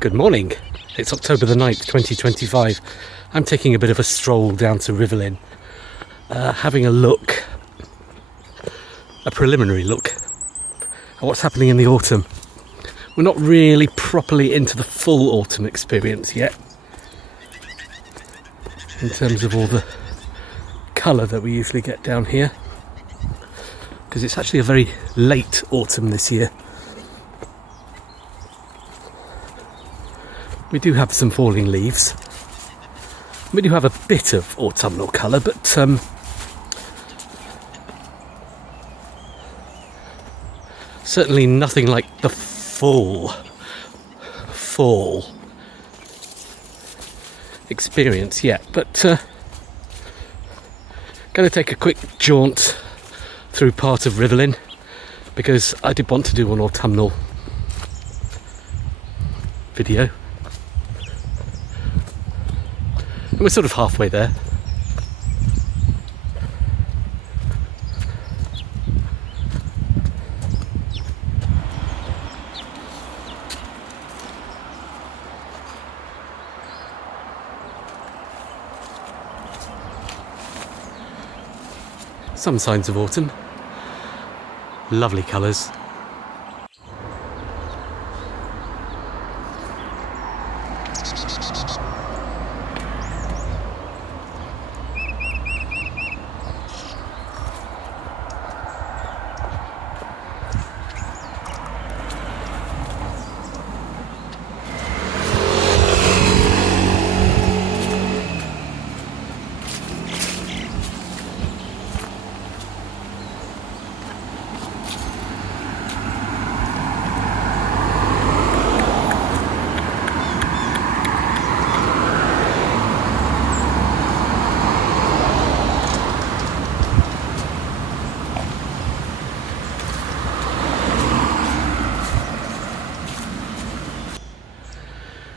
Good morning. It's October the 9th, 2025. I'm taking a bit of a stroll down to Rivelin, having a preliminary look at what's happening in the autumn. We're not really properly into the full autumn experience yet, in terms of all the colour that we usually get down here, because it's actually a very late autumn this year. We do have some falling leaves. We do have a bit of autumnal colour, but certainly nothing like the full fall experience yet. But going to take a quick jaunt through part of Rivelin, because I did want to do an autumnal video. We're sort of halfway there. Some signs of autumn. Lovely colours.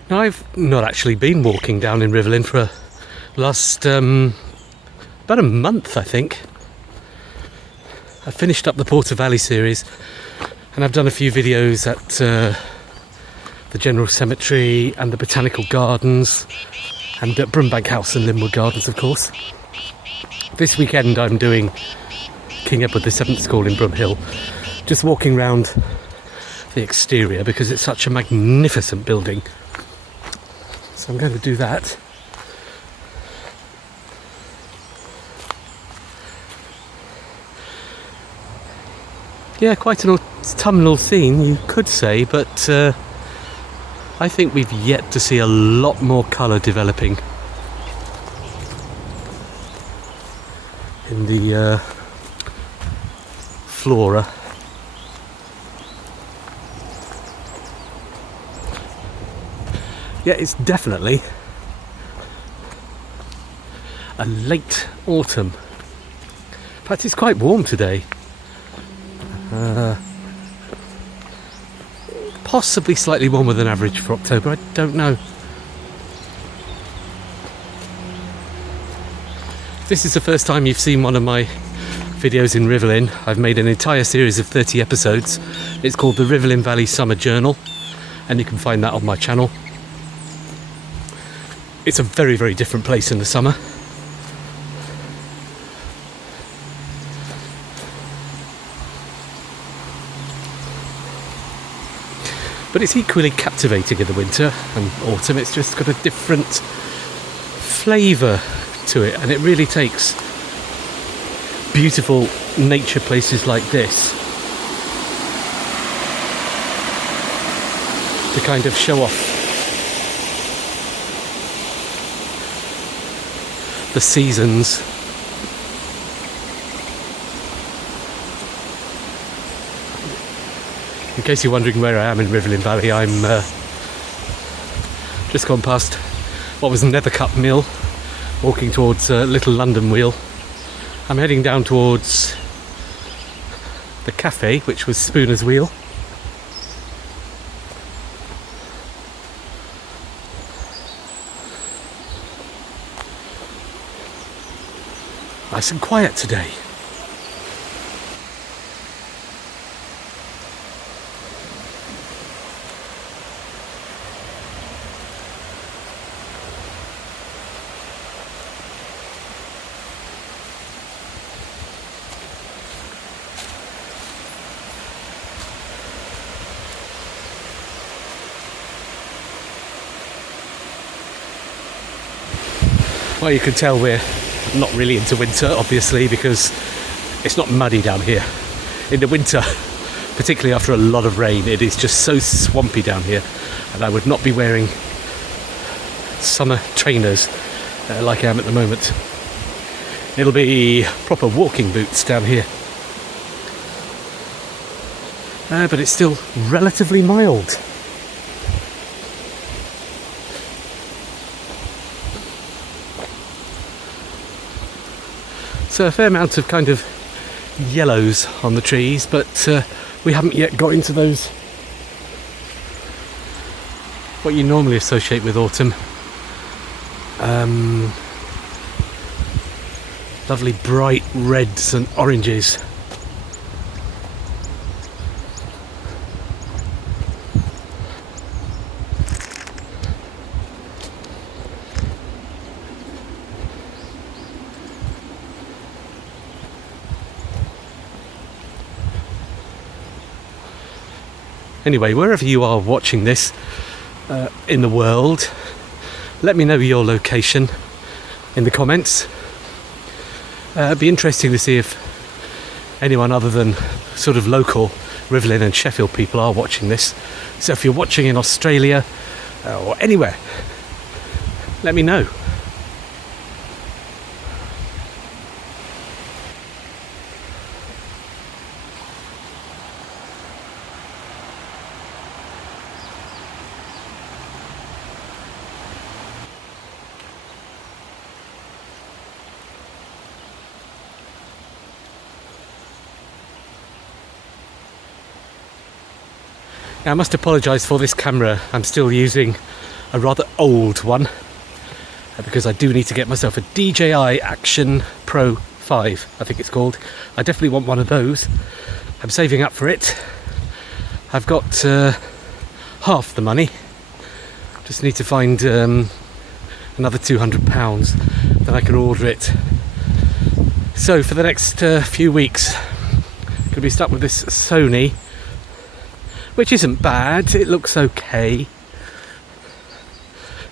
Now, I've not actually been walking down in Rivelin for last about a month, I think. I finished up the Porter Valley series, and I've done a few videos at the General Cemetery and the Botanical Gardens, and at Brumbank House and Linwood Gardens, of course. This weekend I'm doing King Edward VII School in Brumhill, just walking round the exterior because it's such a magnificent building. So I'm going to do that. Yeah, quite an autumnal scene, you could say, but I think we've yet to see a lot more colour developing in the flora. Yeah, it's definitely a late autumn. In fact, it's quite warm today. Possibly slightly warmer than average for October, I don't know. If this is the first time you've seen one of my videos in Rivelin, I've made an entire series of 30 episodes. It's called the Rivelin Valley Summer Journal, and you can find that on my channel. It's a very, very different place in the summer. But it's equally captivating in the winter and autumn. It's just got a different flavour to it, and it really takes beautiful nature places like this to kind of show off the seasons. In case you're wondering where I am in Rivelin Valley, I'm just gone past what was Nether Cut Mill, walking towards Little London Wheel. I'm heading down towards the cafe, which was Spooner's Wheel. Nice and quiet today. Well, you can tell we're not really into winter, obviously, because it's not muddy down here. In the winter, particularly after a lot of rain, it is just so swampy down here, and I would not be wearing summer trainers like I am at the moment. It'll be proper walking boots down here. But it's still relatively mild. So a fair amount of kind of yellows on the trees, but we haven't yet got into those, what you normally associate with autumn. Lovely bright reds and oranges. Anyway, wherever you are watching this in the world, let me know your location in the comments. It'd be interesting to see if anyone other than sort of local Rivelin and Sheffield people are watching this. So if you're watching in Australia or anywhere, let me know. Now, I must apologise for this camera. I'm still using a rather old one because I do need to get myself a DJI Action Pro 5, I think it's called. I definitely want one of those. I'm saving up for it. I've got half the money. Just need to find another £200, then I can order it. So for the next few weeks, I'm going to be stuck with this Sony, which isn't bad, it looks okay.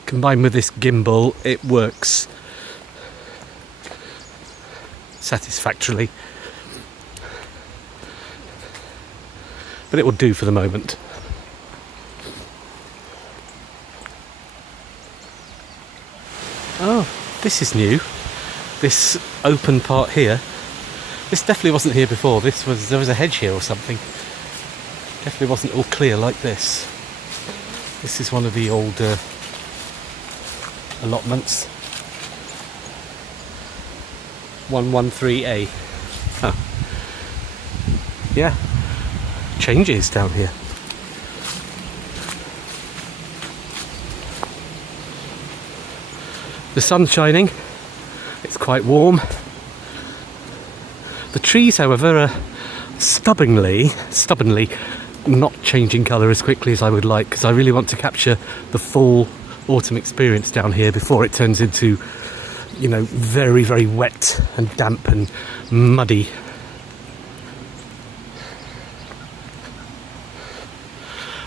Combined with this gimbal, it works satisfactorily. But it will do for the moment. Oh, this is new. This open part here. This definitely wasn't here before. There was a hedge here or something. Definitely wasn't all clear like this. This is one of the older allotments. 113A. Huh. Yeah, changes down here. The sun's shining. It's quite warm. The trees, however, are stubbornly not changing colour as quickly as I would like, because I really want to capture the full autumn experience down here before it turns into, you know, very, very wet and damp and muddy.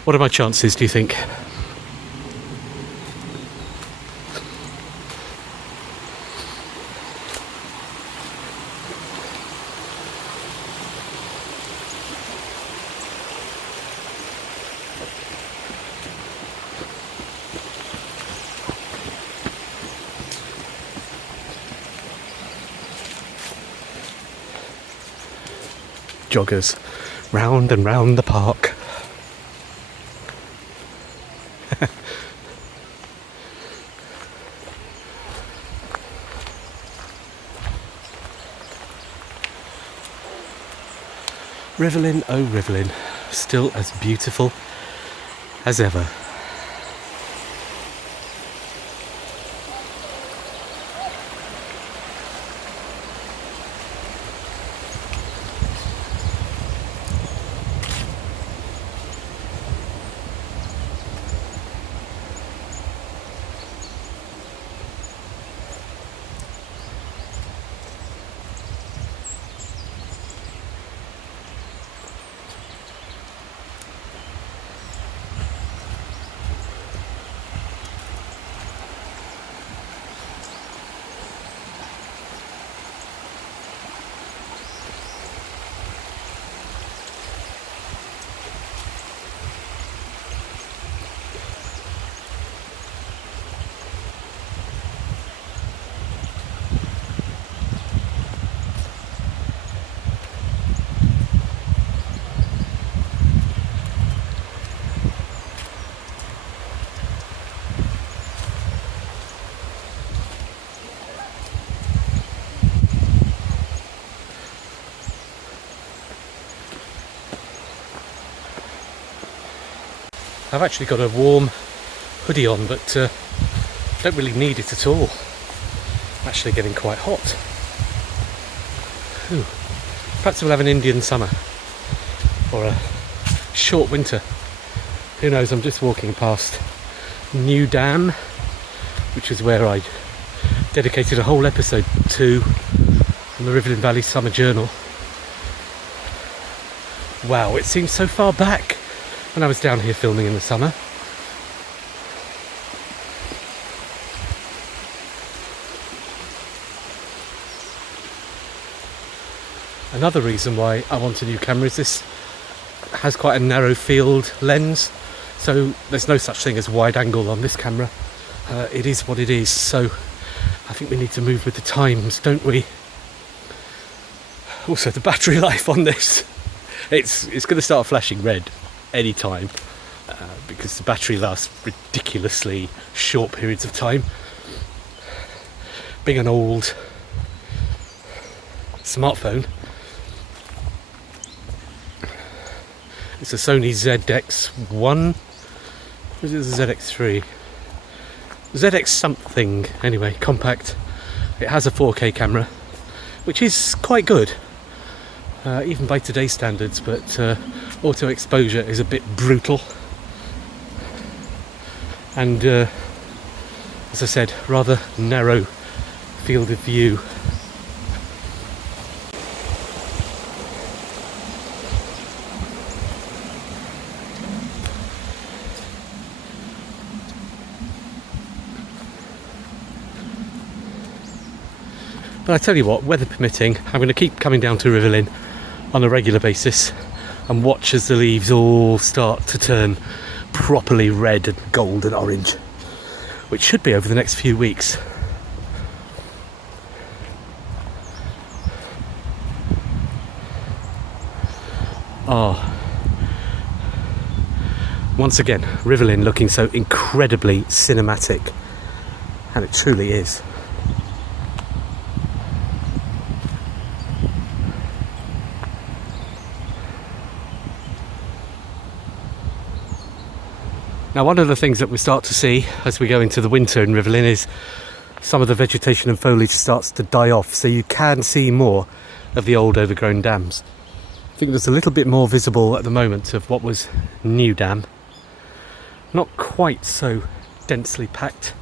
What are my chances, do you think? Joggers round and round the park. Rivelin, oh Rivelin, still as beautiful as ever. I've actually got a warm hoodie on, but don't really need it at all. I'm actually getting quite hot. Ooh. Perhaps we'll have an Indian summer or a short winter. Who knows? I'm just walking past New Dam, which is where I dedicated a whole episode to on the Rivelin Valley Summer Journal. Wow, it seems so far back when I was down here filming in the summer. Another reason why I want a new camera is this has quite a narrow field lens, so there's no such thing as wide angle on this camera. It is what it is, so I think we need to move with the times, don't we? Also, the battery life on this, it's going to start flashing red any time because the battery lasts ridiculously short periods of time. Being an old smartphone, it's a Sony ZX1, or is it the ZX3? ZX something, anyway, compact. It has a 4K camera, which is quite good, even by today's standards, but auto exposure is a bit brutal. And as I said, rather narrow field of view. But I tell you what, weather permitting, I'm going to keep coming down to Rivelin on a regular basis and watch as the leaves all start to turn properly red and gold and orange, which should be over the next few weeks. Once again, Rivelin looking so incredibly cinematic, and it truly is. Now, one of the things that we start to see as we go into the winter in Rivelin is some of the vegetation and foliage starts to die off, so you can see more of the old overgrown dams. I think there's a little bit more visible at the moment of what was New Dam. Not quite so densely packed.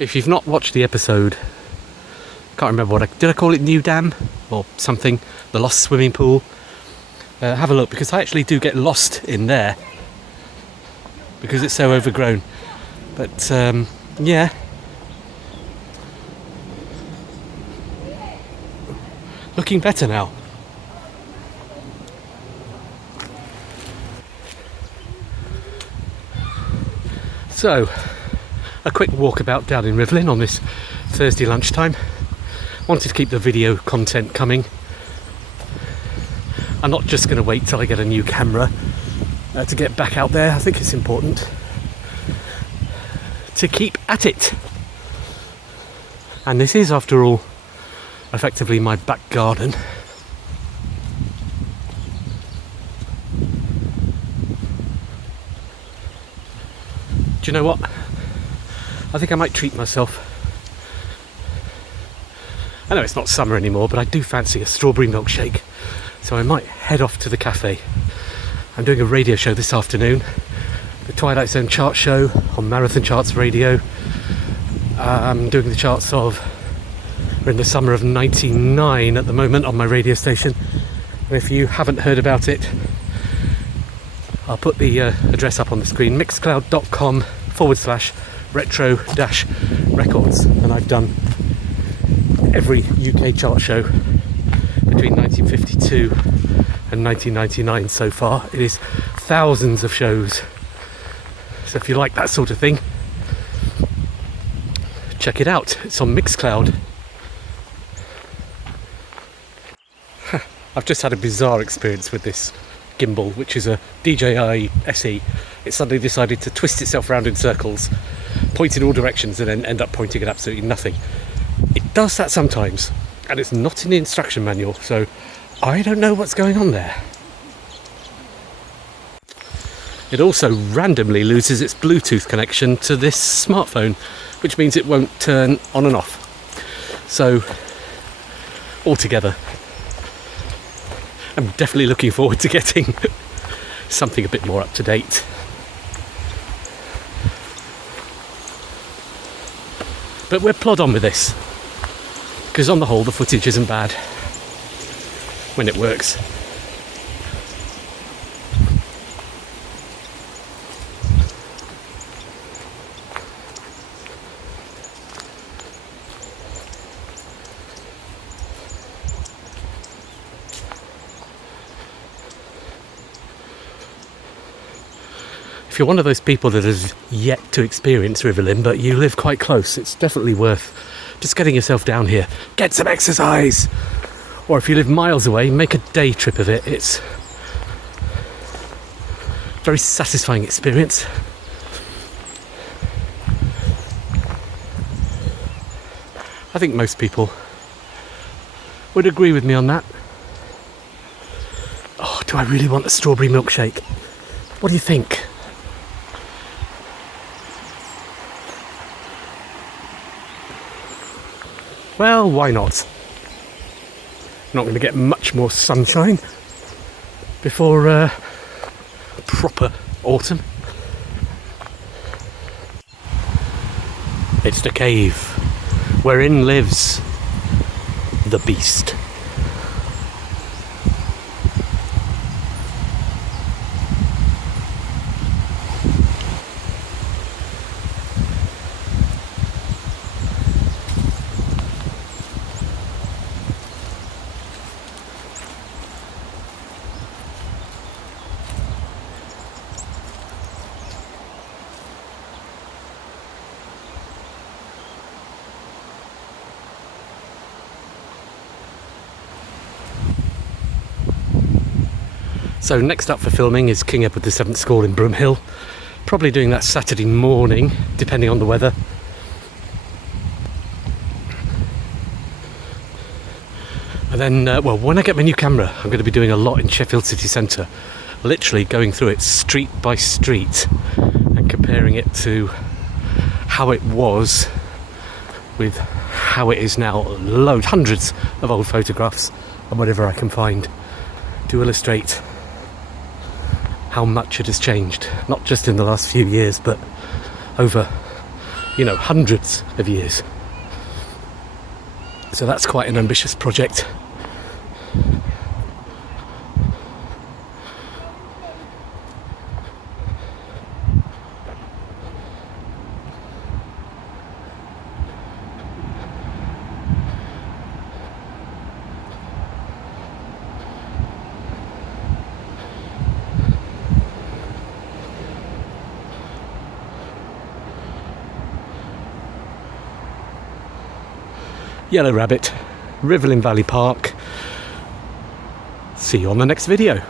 If you've not watched the episode, can't remember did I call it New Dam or something, the lost swimming pool, have a look, because I actually do get lost in there because it's so overgrown. But yeah, looking better now. So, a quick walkabout down in Rivelin on this Thursday lunchtime. Wanted to keep the video content coming. I'm not just going to wait till I get a new camera to get back out there. I think it's important to keep at it. And this is, after all, effectively my back garden. Do you know what? I think I might treat myself. I know it's not summer anymore, but I do fancy a strawberry milkshake, so I might head off to the cafe. I'm doing a radio show this afternoon, the Twilight Zone chart show on Marathon Charts Radio. I'm doing the charts of, we're in the summer of '99 at the moment on my radio station, and if you haven't heard about it, I'll put the address up on the screen, mixcloud.com/retro-records, and I've done every UK chart show between 1952 and 1999 so far. It is thousands of shows, so if you like that sort of thing, check it out. It's on Mixcloud. I've just had a bizarre experience with this gimbal, which is a DJI SE. It suddenly decided to twist itself around in circles, point in all directions, and then end up pointing at absolutely nothing. It does that sometimes, and it's not in the instruction manual, so I don't know what's going on there. It also randomly loses its Bluetooth connection to this smartphone, which means it won't turn on and off. So, altogether, I'm definitely looking forward to getting something a bit more up to date. But we'll plod on with this, because on the whole the footage isn't bad when it works. If you're one of those people that has yet to experience Rivelin, but you live quite close, it's definitely worth just getting yourself down here. Get some exercise! Or if you live miles away, make a day trip of it. It's a very satisfying experience. I think most people would agree with me on that. Oh, do I really want a strawberry milkshake? What do you think? Well, why not? Not going to get much more sunshine before proper autumn. It's the cave wherein lives the beast. So next up for filming is King Edward VII's School in Broomhill. Probably doing that Saturday morning, depending on the weather. And then, well, when I get my new camera, I'm going to be doing a lot in Sheffield city centre. Literally going through it street by street and comparing it to how it was with how it is now. Hundreds of old photographs and whatever I can find to illustrate how much it has changed, not just in the last few years, but over, hundreds of years. So that's quite an ambitious project. Yellow Rabbit, Rivelin Valley Park. See you on the next video.